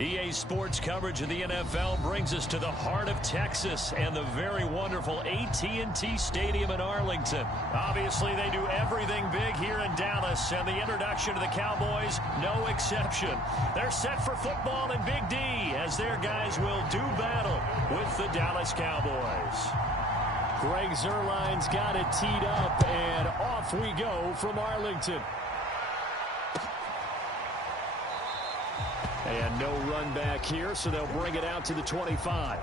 EA Sports coverage of the NFL brings us to the heart of Texas and the very wonderful AT&T Stadium in Arlington. Obviously, they do everything big here in Dallas, and the introduction to the Cowboys, no exception. They're set for football in Big D as their guys will do battle with the Dallas Cowboys. Greg Zuerlein's got it teed up, and off we go from Arlington. And no run back here, so they'll bring it out to the 25.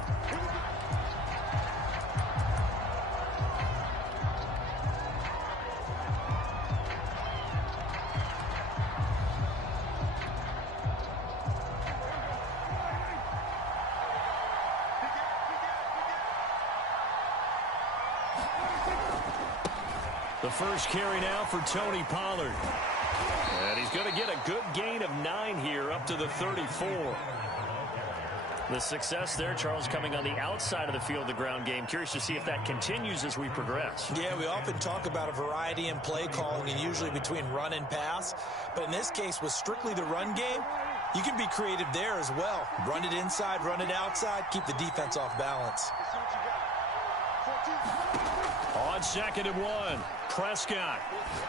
The first carry now for Tony Pollard. And he's going to get a good gain of 9 here up to the 34. The success there, Charles, coming on the outside of the field, the ground game. Curious to see if that continues as we progress. Yeah, we often talk about a variety in play calling and usually between run and pass. But in this case, with strictly the run game, you can be creative there as well. Run it inside, run it outside, keep the defense off balance. On 2nd and 1, Prescott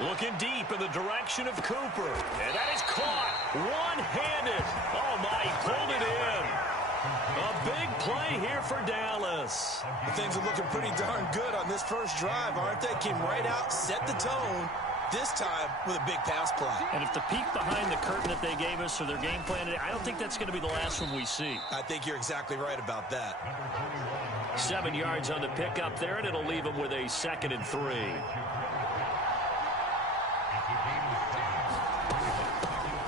looking deep in the direction of Cooper. And that is caught one-handed. Oh, my, he pulled it in. A big play here for Dallas. Things are looking pretty darn good on this first drive, aren't they? Came right out, set the tone, this time with a big pass play. And if the peek behind the curtain that they gave us or their game plan, I don't think that's going to be the last one we see. I think you're exactly right about that. 7 yards on the pickup there, and it'll leave them with a 2nd and 3.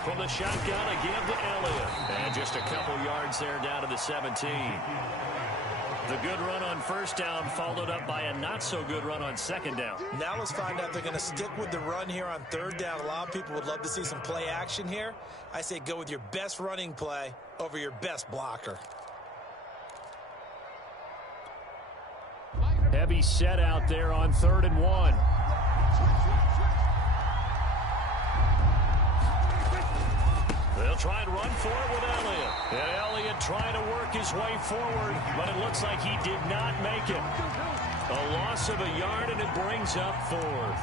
From the shotgun again to Elliott. And just a couple yards there down to the 17. The good run on first down followed up by a not-so-good run on 2nd down. Now let's find out if they're going to stick with the run here on 3rd down. A lot of people would love to see some play action here. I say go with your best running play over your best blocker. Heavy set out there on 3rd and 1. They'll try and run for it with Elliott. And Elliott trying to work his way forward, but it looks like he did not make it. A loss of a yard, and it brings up 4th.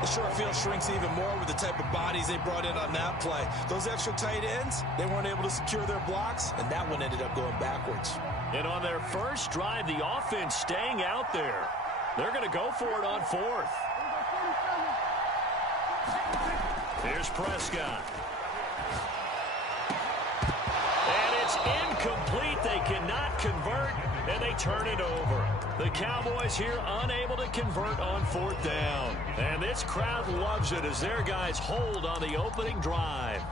The short field shrinks even more with the type of bodies they brought in on that play. Those extra tight ends, they weren't able to secure their blocks, and that one ended up going backwards. And on their first drive, the offense staying out there. They're going to go for it on 4th. Here's Prescott. And it's incomplete. They cannot convert, and they turn it over. The Cowboys here unable to convert on 4th down. And this crowd loves it as their guys hold on the opening drive.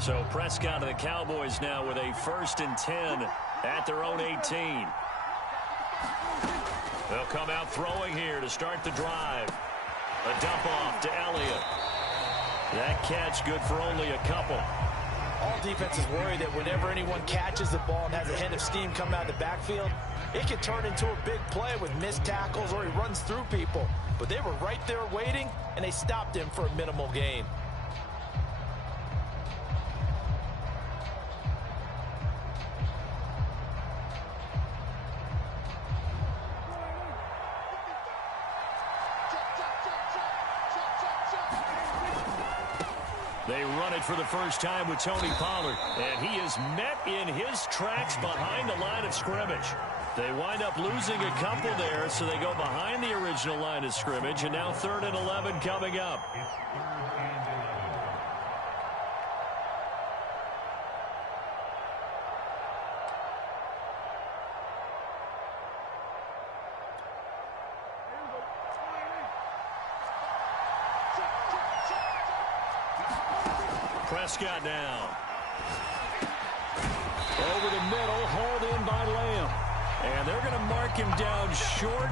So Prescott and the Cowboys now with a 1st and 10 at their own 18. They'll come out throwing here to start the drive. A dump off to Elliott. That catch good for only a couple. All defenses worry that whenever anyone catches the ball and has a head of steam coming out of the backfield, it can turn into a big play with missed tackles or he runs through people. But they were right there waiting, and they stopped him for a minimal gain. They run it for the first time with Tony Pollard, and he is met in his tracks behind the line of scrimmage. They wind up losing a couple there, so they go behind the original line of scrimmage, and now 3rd and 11 coming up. Prescott now. Over the middle, hauled in by Lamb. And they're going to mark him down short,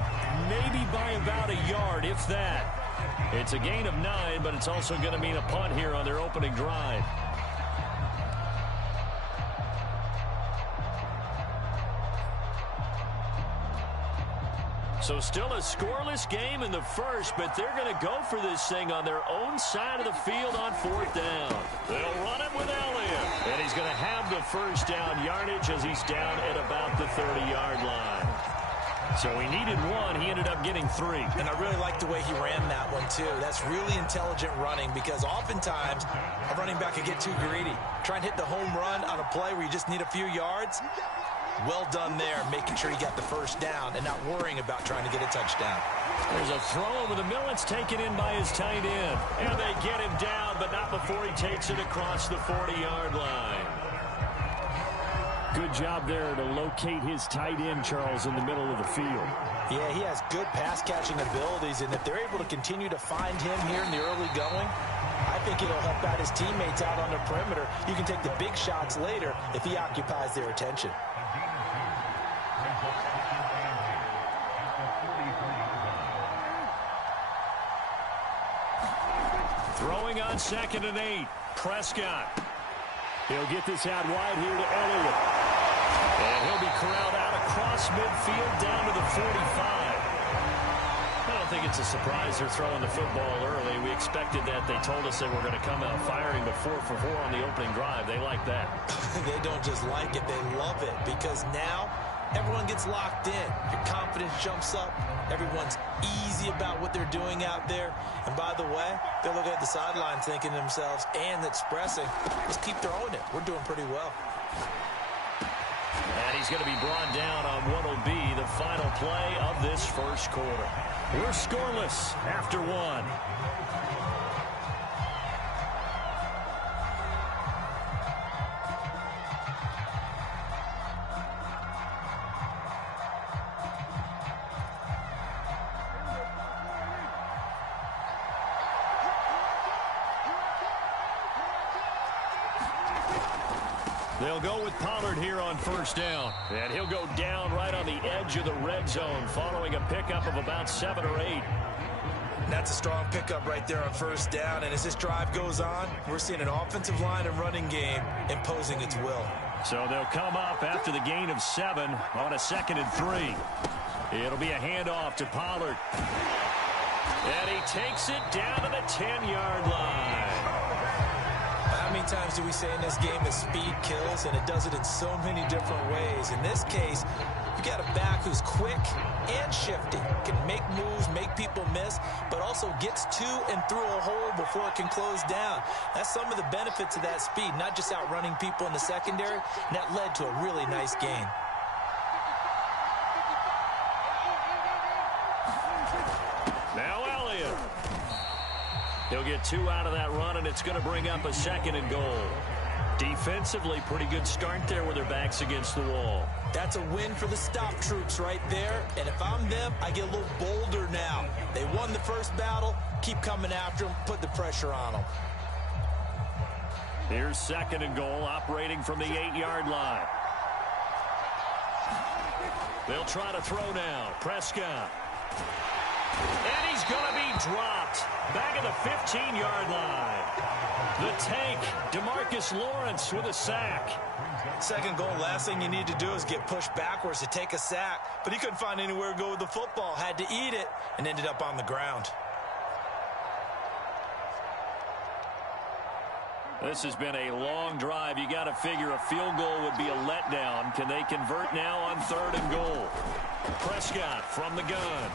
maybe by about a yard, if that. It's a gain of 9, but it's also going to mean a punt here on their opening drive. So still a scoreless game in the first, but they're going to go for this thing on their own side of the field on 4th down. They'll run it with Elliott. And he's going to have the first down yardage as he's down at about the 30-yard line. So he needed 1. He ended up getting 3. And I really like the way he ran that one, too. That's really intelligent running because oftentimes a running back can get too greedy. Try and hit the home run on a play where you just need a few yards. Well done there, making sure he got the first down and not worrying about trying to get a touchdown. There's a throw over the middle. It's taken in by his tight end. And they get him down, but not before he takes it across the 40-yard line. Good job there to locate his tight end, Charles, in the middle of the field. Yeah, he has good pass-catching abilities, and if they're able to continue to find him here in the early going, I think it'll help out his teammates out on the perimeter. You can take the big shots later if he occupies their attention. Throwing on 2nd and 8. Prescott. He'll get this out wide here to Elliott. And he'll be corralled out across midfield down to the 45. I don't think it's a surprise they're throwing the football early. We expected that. They told us they were going to come out firing, but 4 for 4 on the opening drive. They like that. They don't just like it, they love it, because now everyone gets locked in. Your confidence jumps up. Everyone's easy about what they're doing out there. And by the way, they're looking at the sideline thinking to themselves and expressing, let's keep throwing it. We're doing pretty well. And he's going to be brought down on what will be the final play of this first quarter. We're scoreless after 1. They'll go with Pollard here on 1st down. And he'll go down right on the edge of the red zone following a pickup of about 7 or 8. That's a strong pickup right there on 1st down. And as this drive goes on, we're seeing an offensive line and running game imposing its will. So they'll come up after the gain of 7 on a 2nd and 3. It'll be a handoff to Pollard. And he takes it down to the 10-yard line. How many times do we say in this game that speed kills, and it does it in so many different ways? In this case, you got a back who's quick and shifty, can make moves, make people miss, but also gets to and through a hole before it can close down. That's some of the benefits of that speed, not just outrunning people in the secondary, and that led to a really nice gain. Now Elliott. He'll get 2 out of that run, and it's going to bring up a 2nd and goal. Defensively, pretty good start there with their backs against the wall. That's a win for the stop troops right there. And if I'm them, I get a little bolder now. They won the first battle. Keep coming after them. Put the pressure on them. Here's 2nd and goal, operating from the 8-yard line. They'll try to throw now. Prescott. And he's going to be dropped back at the 15-yard line. The tank, DeMarcus Lawrence with a sack. 2nd goal, last thing you need to do is get pushed backwards to take a sack. But he couldn't find anywhere to go with the football. Had to eat it and ended up on the ground. This has been a long drive. You got to figure a field goal would be a letdown. Can they convert now on 3rd and goal? Prescott from the gun.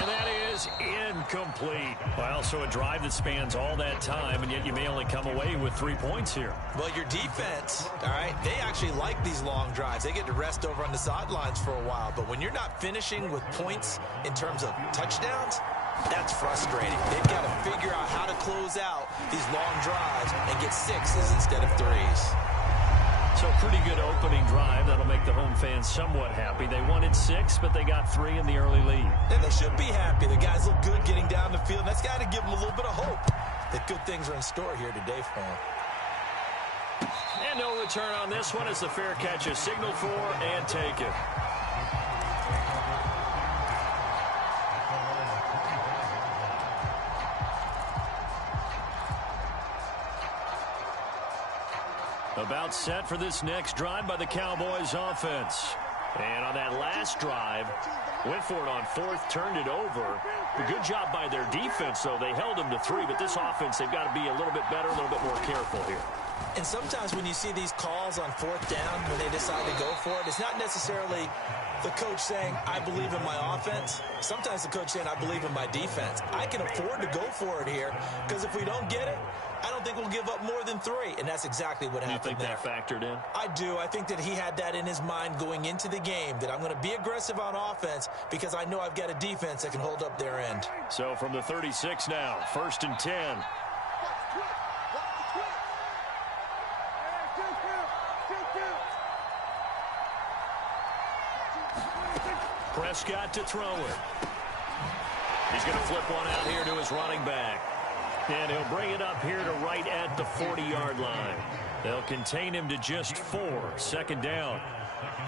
And that is incomplete. Well, so a drive that spans all that time, and yet you may only come away with 3 points here. Well, your defense, all right, they actually like these long drives. They get to rest over on the sidelines for a while. But when you're not finishing with points in terms of touchdowns, that's frustrating. They've got to figure out how to close out these long drives and get 6s instead of 3s. So pretty good opening drive. That'll make the home fans somewhat happy. They wanted 6, but they got 3 in the early lead. And they should be happy. The guys look good getting down the field. That's got to give them a little bit of hope that good things are in store here today for them. And no return on this one as the fair catch is signaled for and taken. About set for this next drive by the Cowboys offense. And on that last drive, went for it on fourth, turned it over. A good job by their defense, though. They held them to 3, but this offense, they've got to be a little bit better, a little bit more careful here. And sometimes when you see these calls on fourth down, when they decide to go for it, it's not necessarily the coach saying, I believe in my offense. Sometimes the coach saying, I believe in my defense. I can afford to go for it here, because if we don't get it, I don't think we'll give up more than 3, and that's exactly what happened there. You think that factored in? I do. I think that he had that in his mind going into the game, that I'm going to be aggressive on offense because I know I've got a defense that can hold up their end. So from the 36 now, 1st and 10. Prescott to throw it. He's going to flip one out here to his running back. And he'll bring it up here to right at the 40-yard line. They'll contain him to just 4. 2nd down.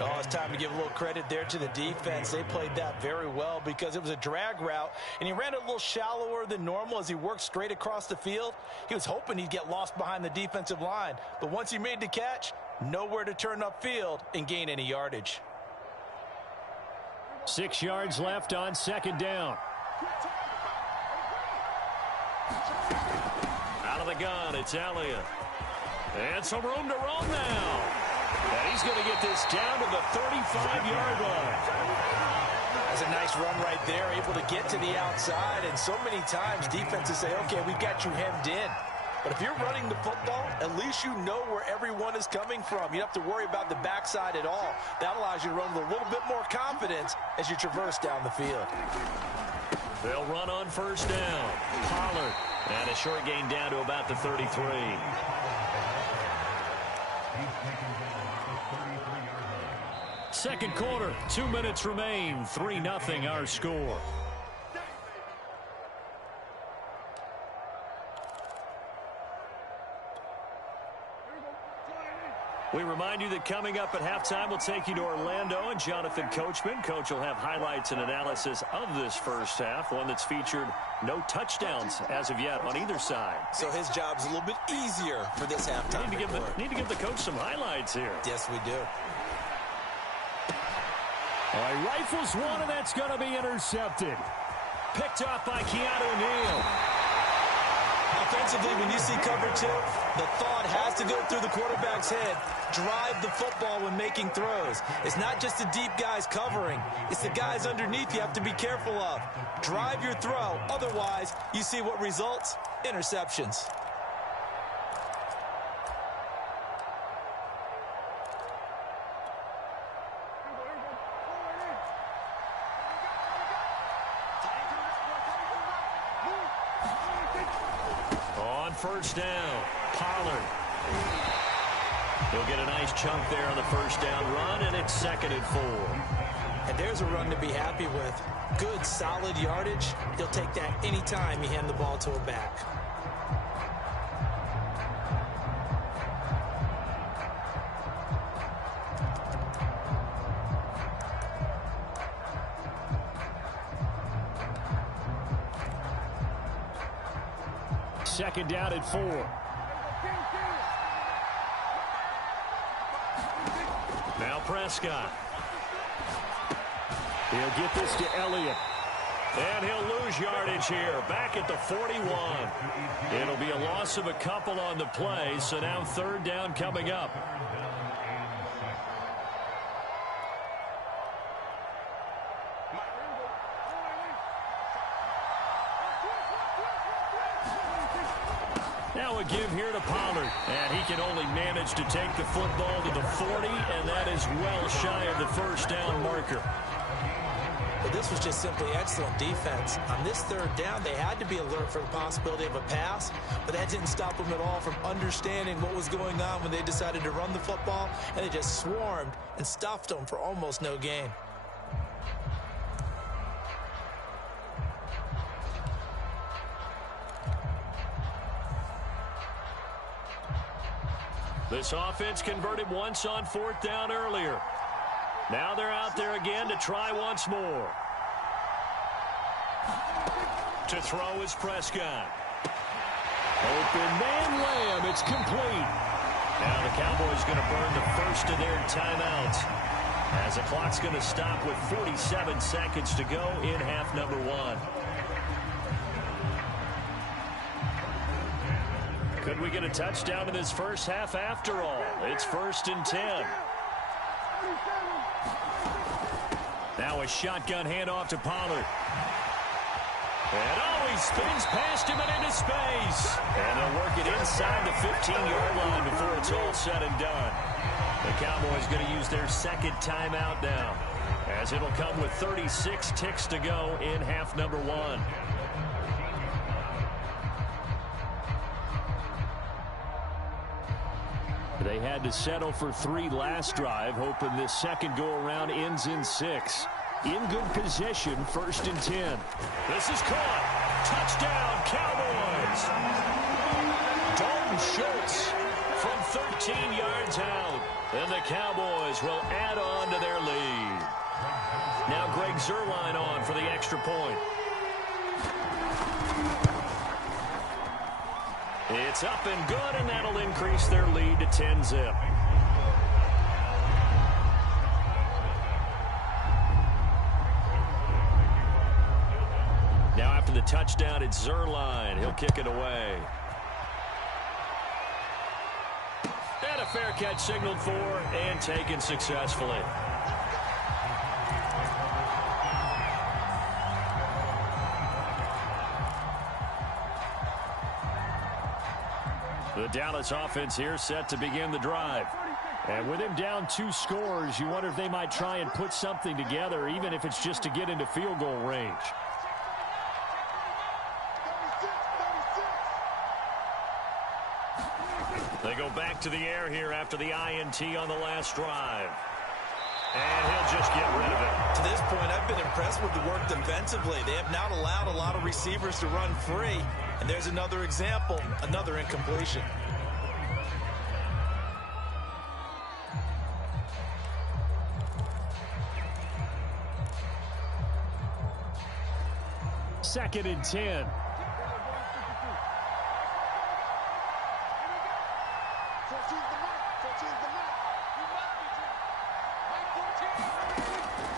Oh, it's time to give a little credit there to the defense. They played that very well because it was a drag route, and he ran it a little shallower than normal as he worked straight across the field. He was hoping he'd get lost behind the defensive line, but once he made the catch, nowhere to turn upfield and gain any yardage. 6 yards left on 2nd down. Out of the gun, it's Elliott. And some room to roam now. And he's going to get this down to the 35-yard line. That's a nice run right there, able to get to the outside. And so many times defenses say, okay, we've got you hemmed in. But if you're running the football, at least you know where everyone is coming from. You don't have to worry about the backside at all. That allows you to run with a little bit more confidence as you traverse down the field. They'll run on 1st down. Pollard. And a short gain down to about the 33. Second quarter, 2 minutes remain. 3-0 our score. We remind you that coming up at halftime, we'll take you to Orlando and Jonathan Coachman. Coach will have highlights and analysis of this first half, one that's featured no touchdowns as of yet on either side. So his job's a little bit easier for this halftime. Need to give the coach some highlights here. Yes, we do. All right, rifles one, and that's going to be intercepted. Picked off by Keanu Neal. Offensively, when you see cover 2, the thought has to go through the quarterback's head. Drive the football when making throws. It's not just the deep guys covering. It's the guys underneath you have to be careful of. Drive your throw. Otherwise, you see what results? Interceptions. On 1st down, Pollard. He'll get a nice chunk there on the 1st down run, and it's 2nd and 4. And there's a run to be happy with. Good, solid yardage. He'll take that anytime you hand the ball to a back. Second down at 4. Now Prescott. He'll get this to Elliott. And he'll lose yardage here. Back at the 41. It'll be a loss of a couple on the play. So now 3rd down coming up. Now a give here to Pollard. And he can only manage to take the football to the 40, and that is well shy of the 1st down marker. But this was just simply excellent defense. On this 3rd down, they had to be alert for the possibility of a pass, but that didn't stop them at all from understanding what was going on when they decided to run the football, and they just swarmed and stuffed them for almost no gain. This offense converted once on 4th down earlier. Now they're out there again to try once more. To throw is Prescott. Open man layup. It's complete. Now the Cowboys going to burn the first of their timeouts. As the clock's going to stop with 47 seconds to go in half number one. Could we get a touchdown in this first half after all? It's 1st and 10. Now a shotgun handoff to Pollard. And he spins past him and into space. And they'll work it inside the 15-yard line before it's all said and done. The Cowboys going to use their second timeout now, as it'll come with 36 ticks to go in half number one. They had to settle for 3 last drive, hoping this second go-around ends in 6. In good position, 1st and 10. This is caught. Touchdown, Cowboys. Dalton Schultz from 13 yards out. And the Cowboys will add on to their lead. Now Greg Zuerlein on for the extra point. It's up and good, and that'll increase their lead to 10-zip. Now after the touchdown, it's Zuerlein. He'll kick it away. And a fair catch signaled for and taken successfully. The Dallas offense here set to begin the drive. And with him down 2 scores, you wonder if they might try and put something together, even if it's just to get into field goal range. They go back to the air here after the INT on the last drive. And he'll just get rid of it. To this point, I've been impressed with the work defensively. They have not allowed a lot of receivers to run free. And there's another example, another incompletion. Second and 10.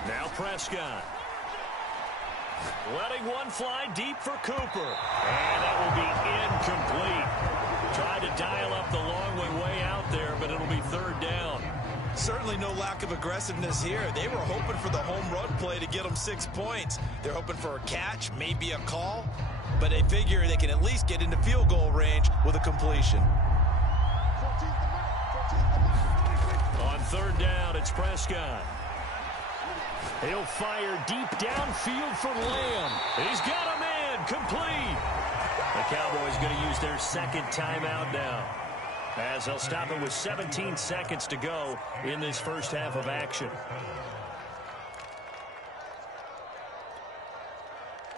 Now Prescott. Letting one fly deep for Cooper. And that will be incomplete. Tried to dial up the long way out there, but it'll be 3rd down. Certainly no lack of aggressiveness here. They were hoping for the home run play to get them 6 points. They're hoping for a catch, maybe a call, but they figure they can at least get into field goal range with a completion. On 3rd down, it's Prescott. He'll fire deep downfield for Lamb. He's got him in. Complete. The Cowboys going to use their second timeout now, as they'll stop it with 17 seconds to go in this first half of action.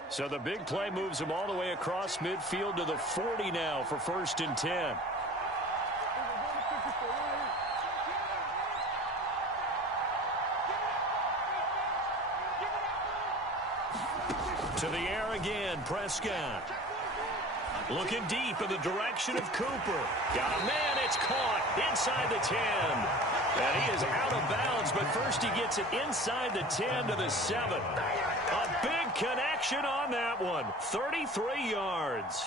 So the big play moves them all the way across midfield to the 40 now for 1st and 10. To the air again, Prescott. Looking deep in the direction of Cooper. Got a man, it's caught inside the 10. And he is out of bounds, but first he gets it inside the 10 to the 7. A big connection on that one. 33 yards.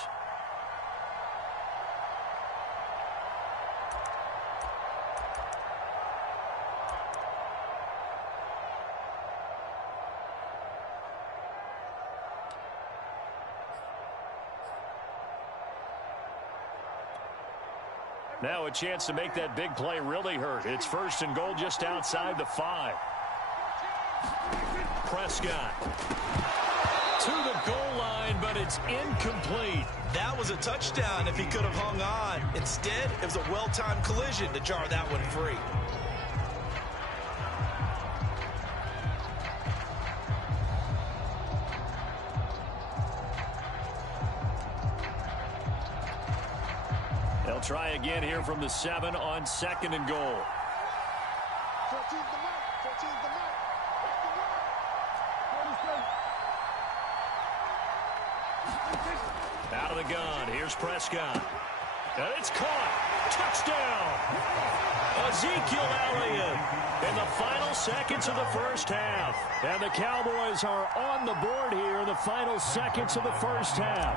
Now a chance to make that big play really hurt. It's 1st and goal just outside the 5. Prescott to the goal line, but it's incomplete. That was a touchdown if he could have hung on. Instead, it was a well-timed collision to jar that one free. They'll try again here from the 7 on 2nd and goal. Out of the gun, here's Prescott. And it's caught. Touchdown. Ezekiel Elliott in the final seconds of the first half. And the Cowboys are on the board here in the final seconds of the first half.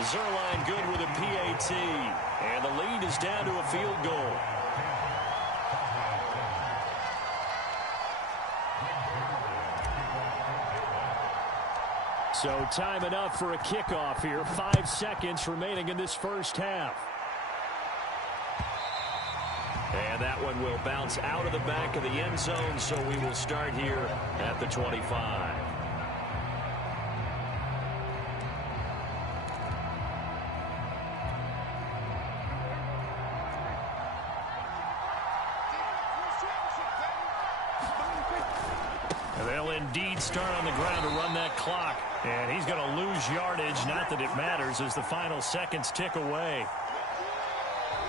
Zerline good with a PAT. And the lead is down to a field goal. So time enough for a kickoff here. 5 seconds remaining in this first half. And that one will bounce out of the back of the end zone, so we will start here at the 25. And they'll indeed start on the ground to run that clock. And he's going to lose yardage. Not that it matters as the final seconds tick away.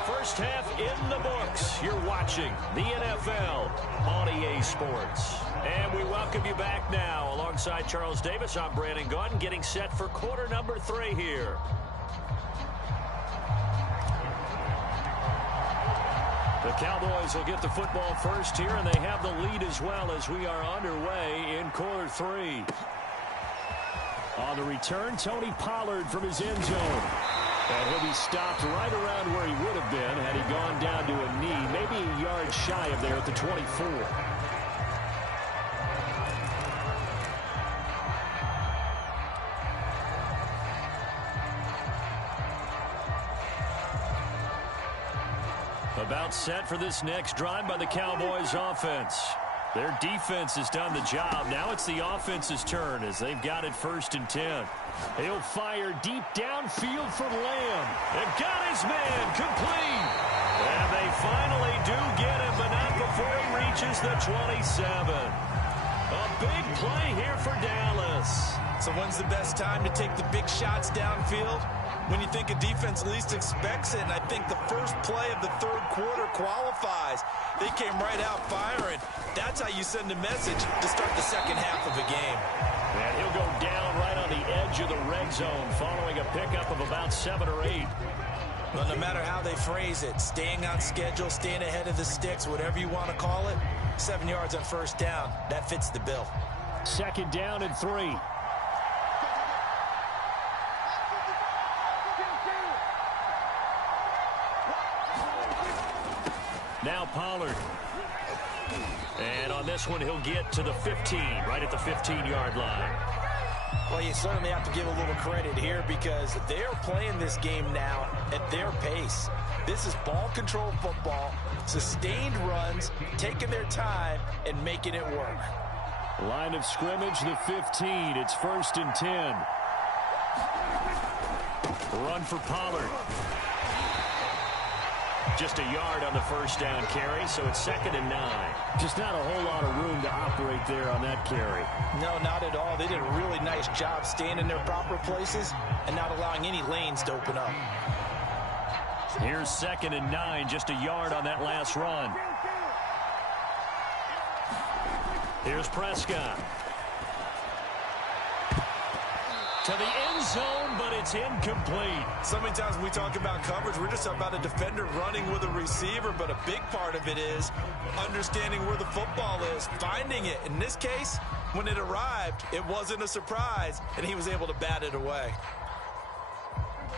First half in the books. You're watching the NFL on EA Sports. And we welcome you back now. Alongside Charles Davis, I'm Brandon Gaudin, getting set for quarter number 3 here. The Cowboys will get the football first here, and they have the lead as well as we are underway in quarter 3. On the return, Tony Pollard from his end zone. And he'll be stopped right around where he would have been had he gone down to a knee, maybe a yard shy of there at the 24. About set for this next drive by the Cowboys offense. Their defense has done the job. Now it's the offense's turn as they've got it 1st and 10. He'll fire deep downfield for Lamb. They've got his man complete. And they finally do get him, but not before he reaches the 27. A big play here for Dallas. So when's the best time to take the big shots downfield? When you think a defense least expects it, and I think the first play of the 3rd quarter qualifies. They came right out firing. That's how you send a message to start the second half of a game. And he'll go down right on the edge of the red zone following a pickup of about 7 or 8. Well, no matter how they phrase it, staying on schedule, staying ahead of the sticks, whatever you want to call it, 7 yards on first down, that fits the bill. 2nd down and 3. Now Pollard. And on this one, he'll get to the 15, right at the 15-yard line. Well, you certainly have to give a little credit here because they're playing this game now at their pace. This is ball control football, sustained runs, taking their time, and making it work. Line of scrimmage, the 15. It's 1st and 10. Run for Pollard. Just a yard on the first down carry, so it's 2nd and 9. Just not a whole lot of room to operate there on that carry. No, not at all. They did a really nice job staying in their proper places and not allowing any lanes to open up. Here's 2nd and 9, just a yard on that last run. Here's Prescott. To the end zone, but it's incomplete. So many times when we talk about coverage, we're just talking about a defender running with a receiver, but a big part of it is understanding where the football is, finding it. In this case, when it arrived, it wasn't a surprise, and he was able to bat it away.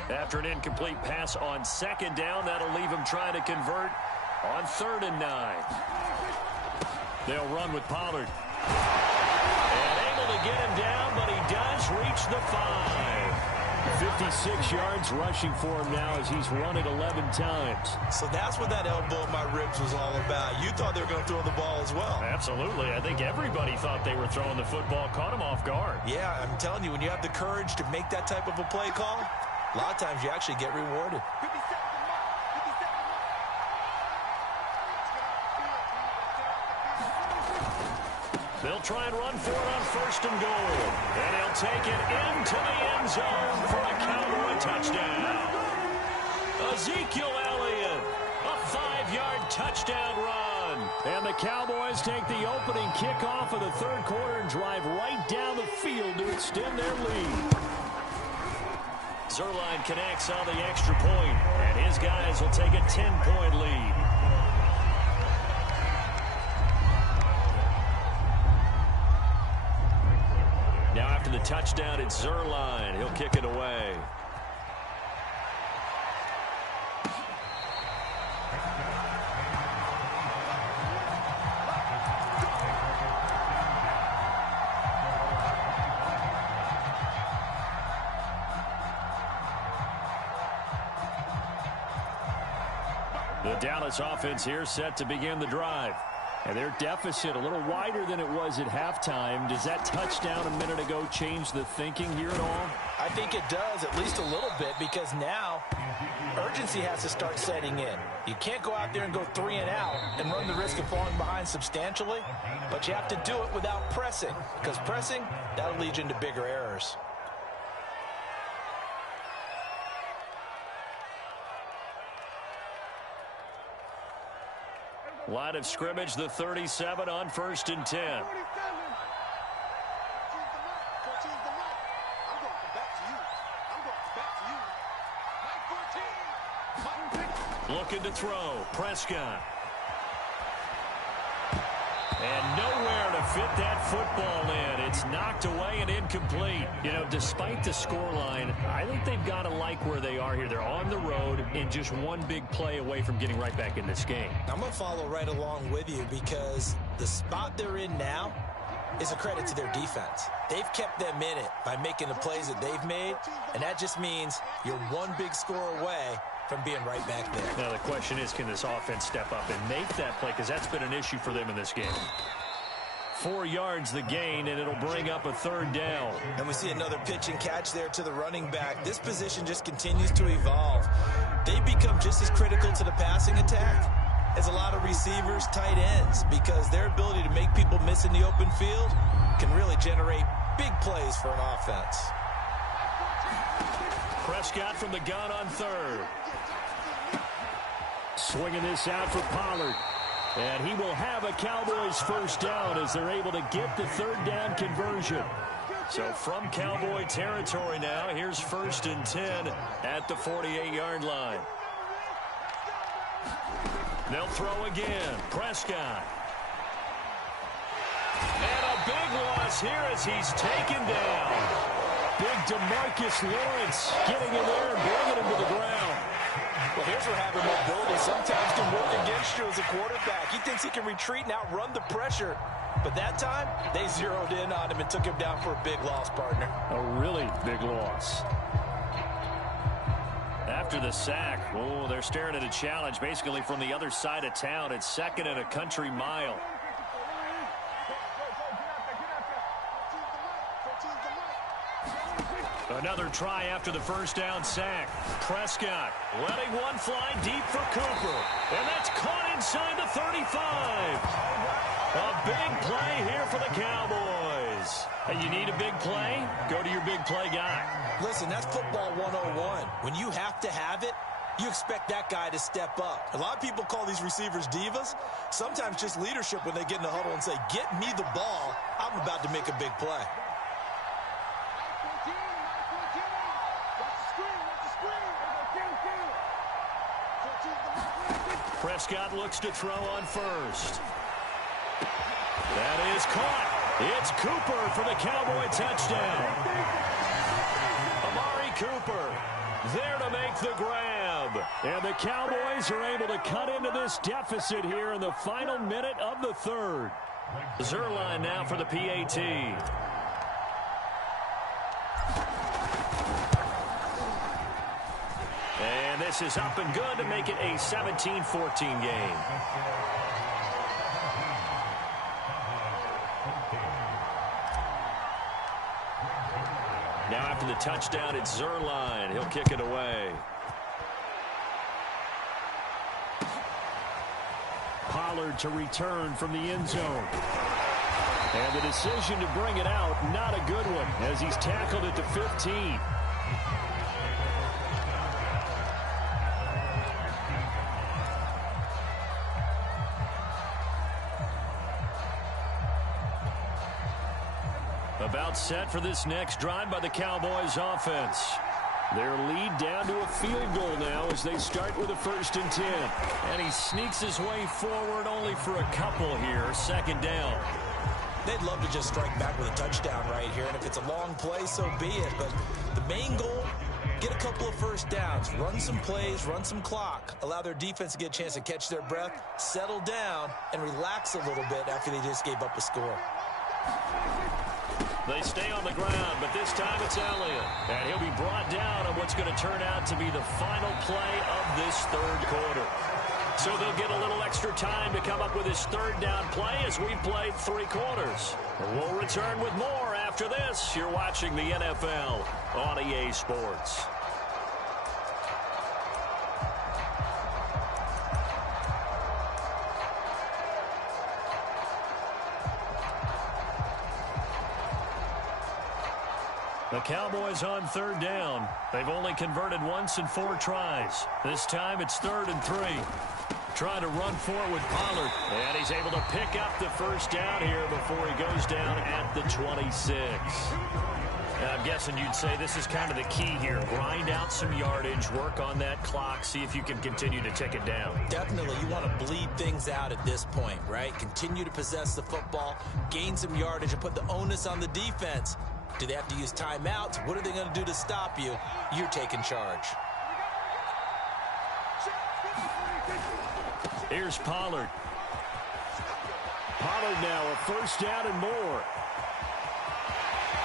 After an incomplete pass on 2nd down, that'll leave him trying to convert on 3rd and 9. They'll run with Pollard. And able to get him down, but he does reach the 5. 56 yards rushing for him now as he's run it 11 times. So that's what that elbow in my ribs was all about. You thought they were going to throw the ball as well. Absolutely. I think everybody thought they were throwing the football, caught him off guard. Yeah, I'm telling you, when you have the courage to make that type of a play call, a lot of times you actually get rewarded. They'll try and run for it on 1st and goal. And he'll take it into the end zone for a Cowboy touchdown. Ezekiel Elliott, a 5-yard touchdown run. And the Cowboys take the opening kickoff of the third quarter and drive right down the field to extend their lead. Zuerlein connects on the extra point, and his guys will take a 10-point lead. Now after the touchdown, it's Zuerlein. He'll kick it away. The Dallas offense here set to begin the drive. And their deficit a little wider than it was at halftime. Does that touchdown a minute ago change the thinking here at all? I think it does, at least a little bit, because now urgency has to start setting in. You can't go out there and go 3 and out and run the risk of falling behind substantially, but you have to do it without pressing, because pressing, that'll lead you into bigger errors. Line of scrimmage, the 37 on 1st and 10. Looking to throw. Prescott. And nowhere to fit that football in. It's knocked away and incomplete. You know, despite the scoreline, I think they've got to like where they are here. They're on the road and just one big play away from getting right back in this game. I'm going to follow right along with you because the spot they're in now is a credit to their defense. They've kept them in it by making the plays that they've made, and that just means you're one big score away from being right back there. Now the question is, can this offense step up and make that play? Because that's been an issue for them in this game. 4 yards the gain, and it'll bring up a 3rd down. And we see another pitch and catch there to the running back. This position just continues to evolve. They become just as critical to the passing attack as a lot of receivers, tight ends, because their ability to make people miss in the open field can really generate big plays for an offense. Prescott from the gun on 3rd. Swinging this out for Pollard. And he will have a Cowboys 1st down as they're able to get the 3rd down conversion. So from Cowboy territory now, here's 1st and 10 at the 48-yard line. They'll throw again. Prescott. And a big loss here as he's taken down. Big DeMarcus Lawrence getting in there and bringing him to the ground. Well, here's where having mobility sometimes can work against you as a quarterback. He thinks he can retreat and outrun the pressure. But that time, they zeroed in on him and took him down for a big loss, partner. A really big loss. After the sack, oh, they're staring at a challenge basically from the other side of town. It's 2nd and a country mile. Another try after the 1st down sack. Prescott letting one fly deep for Cooper. And that's caught inside the 35. A big play here for the Cowboys. And you need a big play? Go to your big play guy. Listen, that's football 101. When you have to have it, you expect that guy to step up. A lot of people call these receivers divas. Sometimes just leadership when they get in the huddle and say, get me the ball. I'm about to make a big play. Prescott looks to throw on 1st. That is caught. It's Cooper for the Cowboy touchdown. Amari Cooper there to make the grab. And the Cowboys are able to cut into this deficit here in the final minute of the 3rd. Zuerlein now for the PAT. And this is up and good to make it a 17-14 game. Now after the touchdown, it's Zuerlein. He'll kick it away. Pollard to return from the end zone. And the decision to bring it out, not a good one, as he's tackled at the 15. About set for this next drive by the Cowboys offense. Their lead down to a field goal now as they start with a 1st and 10. And he sneaks his way forward only for a couple here. 2nd down. They'd love to just strike back with a touchdown right here. And if it's a long play, so be it. But the main goal, get a couple of 1st downs. Run some plays, run some clock. Allow their defense to get a chance to catch their breath, settle down, and relax a little bit after they just gave up a score. They stay on the ground, but this time it's Elliott. And he'll be brought down on what's going to turn out to be the final play of this 3rd quarter. So they'll get a little extra time to come up with his 3rd down play as we've played 3 quarters. We'll return with more after this. You're watching the NFL on EA Sports. The Cowboys on 3rd down. They've only converted once in 4 tries. This time it's 3rd and 3. Trying to run for it with Pollard. And he's able to pick up the 1st down here before he goes down at the 26. I'm guessing you'd say this is kind of the key here. Grind out some yardage, work on that clock, see if you can continue to tick it down. Definitely. You want to bleed things out at this point, right? Continue to possess the football, gain some yardage, and put the onus on the defense. Do they have to use timeouts? What are they going to do to stop you? You're taking charge. Here's Pollard. Pollard now a 1st down and more.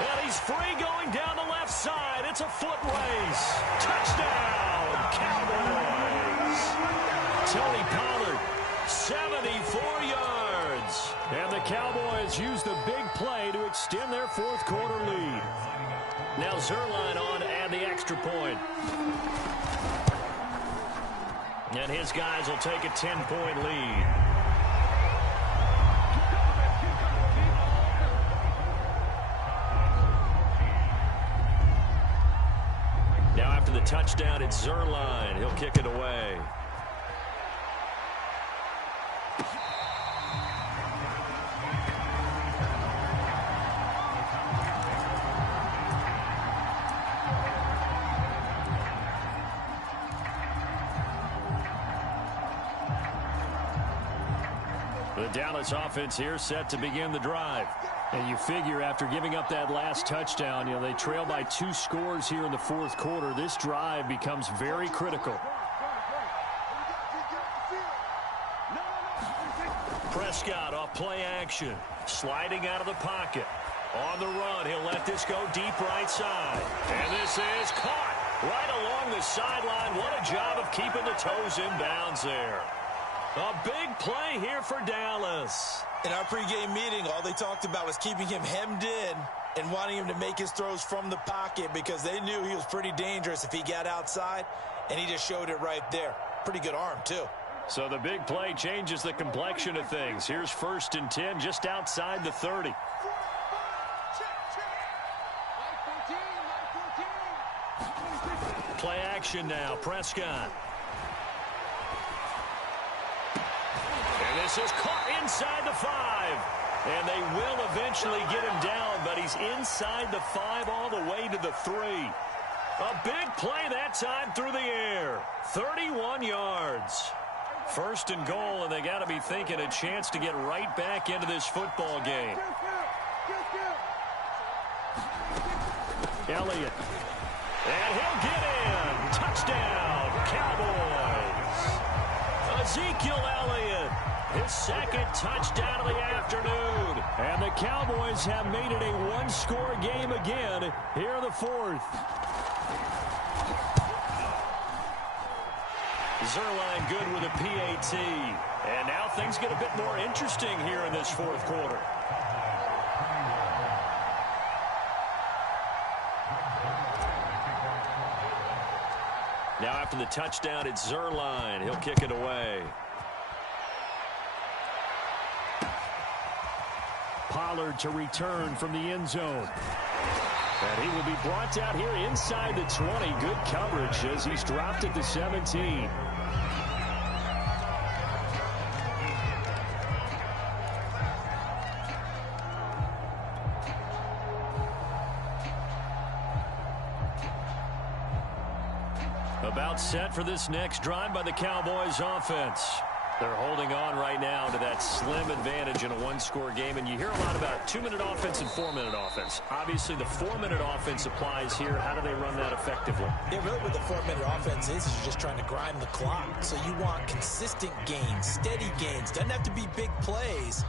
And he's free going down the left side. It's a foot race. Touchdown, Cowboys. Tony Pollard, 74 yards. And the Cowboys use the big play to extend their 4th quarter lead. Now Zerline on to add the extra point. And his guys will take a 10-point lead. Now after the touchdown, it's Zerline. He'll kick it away. The Dallas offense here set to begin the drive. And you figure after giving up that last touchdown, they trail by 2 scores here in the 4th quarter. This drive becomes very critical. Prescott off play action. Sliding out of the pocket. On the run, he'll let this go deep right side. And this is caught right along the sideline. What a job of keeping the toes in bounds there. A big play here for Dallas. In our pregame meeting, all they talked about was keeping him hemmed in and wanting him to make his throws from the pocket because they knew he was pretty dangerous if he got outside, and he just showed it right there. Pretty good arm, too. So the big play changes the complexion of things. Here's 1st and 10 just outside the 30. Play action now. Prescott. And this is caught inside the 5. And they will eventually get him down, but he's inside the 5 all the way to the 3. A big play that time through the air. 31 yards. 1st and goal, and they got to be thinking a chance to get right back into this football game. Elliott. And he'll get in. Touchdown, Cowboys. Ezekiel Elliott. His 2nd touchdown of the afternoon. And the Cowboys have made it a 1-score game again here in the 4th. Zerline good with a PAT. And now things get a bit more interesting here in this 4th quarter. Now after the touchdown, it's Zerline. He'll kick it away. Pollard to return from the end zone. And he will be brought down here inside the 20. Good coverage as he's dropped at the 17. About set for this next drive by the Cowboys offense. They're holding on right now to that slim advantage in a one-score game, and you hear a lot about 2-minute offense and 4-minute offense. Obviously, the 4-minute offense applies here. How do they run that effectively? Yeah, really what the 4-minute offense is you're just trying to grind the clock. So you want consistent gains, steady gains. Doesn't have to be big plays,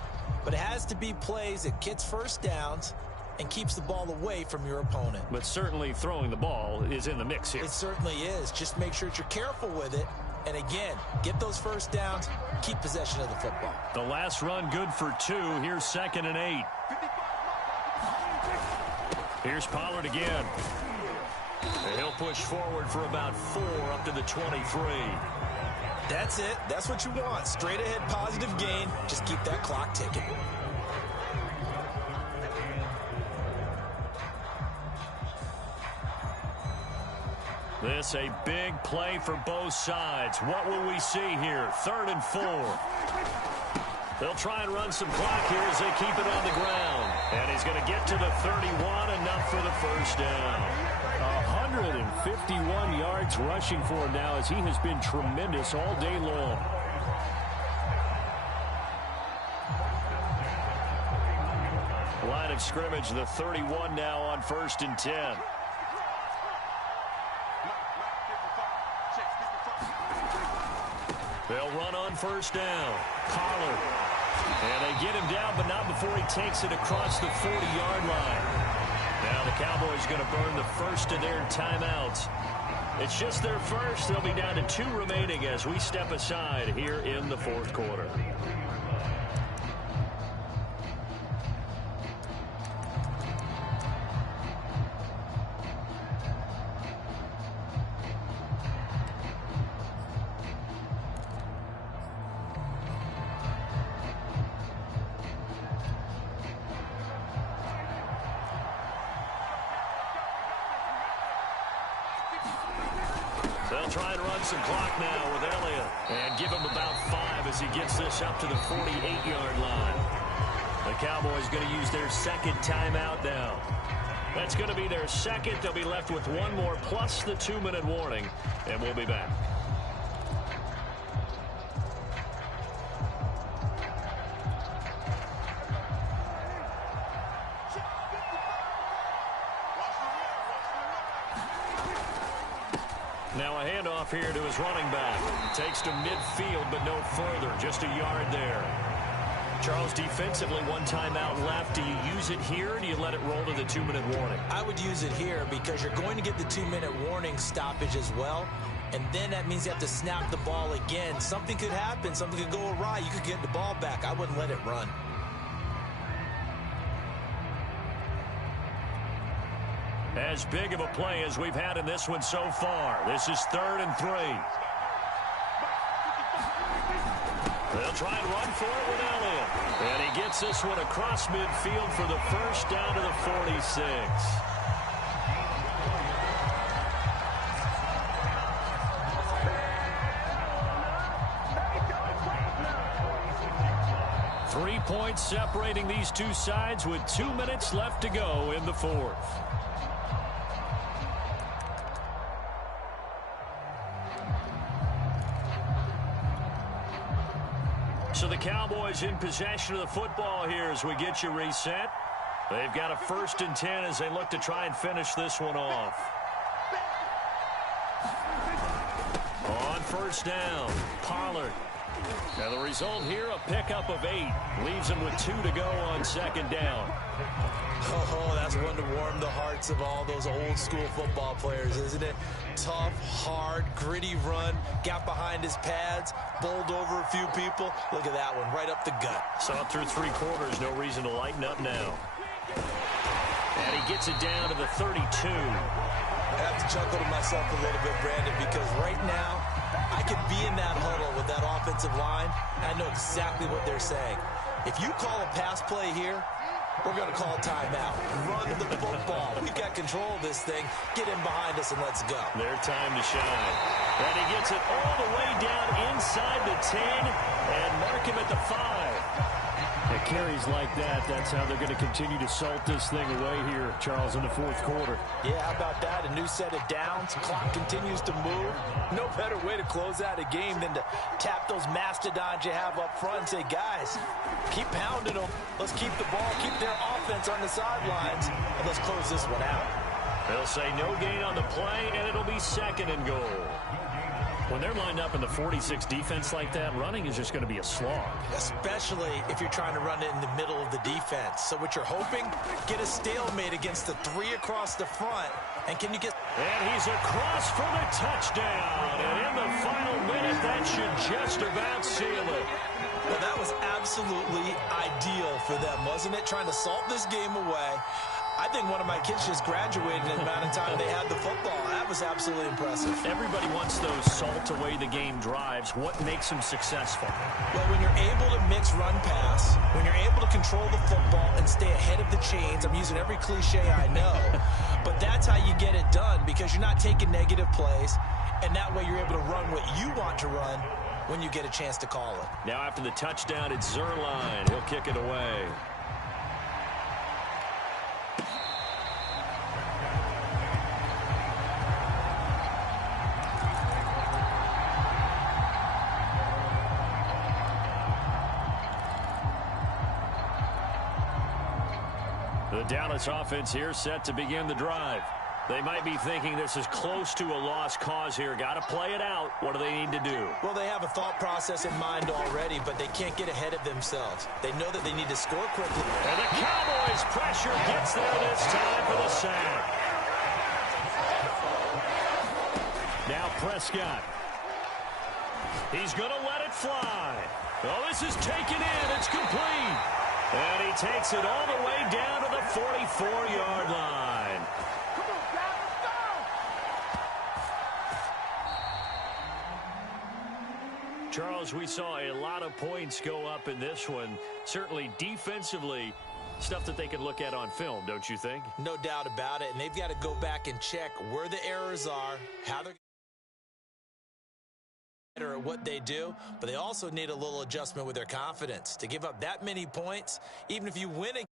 but it has to be plays that gets first downs and keeps the ball away from your opponent. But certainly throwing the ball is in the mix here. It certainly is. Just make sure that you're careful with it. And again, get those first downs, keep possession of the football. The last run good for 2. Here's 2nd and 8. Here's Pollard again. And he'll push forward for about 4 up to the 23. That's it. That's what you want. Straight ahead positive gain. Just keep that clock ticking. This a big play for both sides. What will we see here? 3rd and 4. They'll try and run some clock here as they keep it on the ground. And he's going to get to the 31, enough for the first down. 151 yards rushing for him now, as he has been tremendous all day long. Line of scrimmage, the 31 now on 1st and 10. They'll run on 1st down. Pollard. And they get him down, but not before he takes it across the 40-yard line. Now the Cowboys going to burn the first of their timeouts. It's just their first. They'll be down to 2 remaining as we step aside here in the 4th quarter. They'll try and run some clock now with Elliott and give him about 5 as he gets this up to the 48-yard line. The Cowboys going to use their 2nd timeout now. That's going to be their 2nd. They'll be left with 1 more plus the 2-minute warning, and we'll be back. Now a handoff here to his running back. Takes to midfield, but no further. Just a yard there. Charles, defensively, 1 timeout left. Do you use it here, or do you let it roll to the 2-minute warning? I would use it here because you're going to get the 2-minute warning stoppage as well. And then that means you have to snap the ball again. Something could happen. Something could go awry. You could get the ball back. I wouldn't let it run. As big of a play as we've had in this one so far. This is 3rd and 3. They'll try and run for it with Elliott. And he gets this one across midfield for the first down to the 46. Three points separating these two sides with 2 minutes left to go in the 4th. So the Cowboys in possession of the football here as we get you reset. They've got a 1st and 10 as they look to try and finish this one off. On 1st down, Pollard. Now the result here, a pickup of 8. Leaves him with 2 to go on 2nd down. Oh, that's one to warm the hearts of all those old school football players, isn't it? Tough, hard, gritty run. Got behind his pads, bowled over a few people. Look at that one, right up the gut. Saw it through 3 quarters, no reason to lighten up now. And he gets it down to the 32. I have to chuckle to myself a little bit, Brandon, because right now I could be in that huddle with that offensive line. I know exactly what they're saying. If you call a pass play here, we're going to call timeout. Run the football. We've got control of this thing. Get in behind us and let's go. Their time to shine. And he gets it all the way down inside the 10 and mark him at the 5. At carries like that, that's how they're going to continue to salt this thing away here, Charles, in the fourth quarter. Yeah, how about that? A new set of downs. Clock continues to move. No better way to close out a game than to tap those mastodons you have up front and say, guys, keep pounding them. Let's keep the ball, keep their offense on the sidelines, and let's close this one out. They'll say no gain on the play, and it'll be 2nd and goal. When they're lined up in the 46 defense like that, running is just going to be a slog. Especially if you're trying to run it in the middle of the defense. So what you're hoping, get a stalemate against the 3 across the front. And can you get... And he's across for the touchdown. And in the final minute, that should just about seal it. Well, that was absolutely ideal for them, wasn't it? Trying to salt this game away. I think one of my kids just graduated in the amount of time they had the football. That was absolutely impressive. Everybody wants those salt-away-the-game drives. What makes them successful? Well, when you're able to mix run-pass, when you're able to control the football and stay ahead of the chains, I'm using every cliche I know, but that's how you get it done because you're not taking negative plays, and that way you're able to run what you want to run when you get a chance to call it. Now after the touchdown, it's Zerline. He'll kick it away. The Dallas offense here set to begin the drive. They might be thinking this is close to a lost cause here. Got to play it out. What do they need to do? Well, they have a thought process in mind already, but they can't get ahead of themselves. They know that they need to score quickly. And the Cowboys' pressure gets there this time for the sack. Now Prescott. He's going to let it fly. Oh, this is taken in. It's complete. And he takes it all the way down to the 44-yard line. Charles, we saw a lot of points go up in this one. Certainly defensively, stuff that they can look at on film, don't you think? No doubt about it. And they've got to go back and check where the errors are, how they're better at what they do, but they also need a little adjustment with their confidence. To give up that many points, even if you win a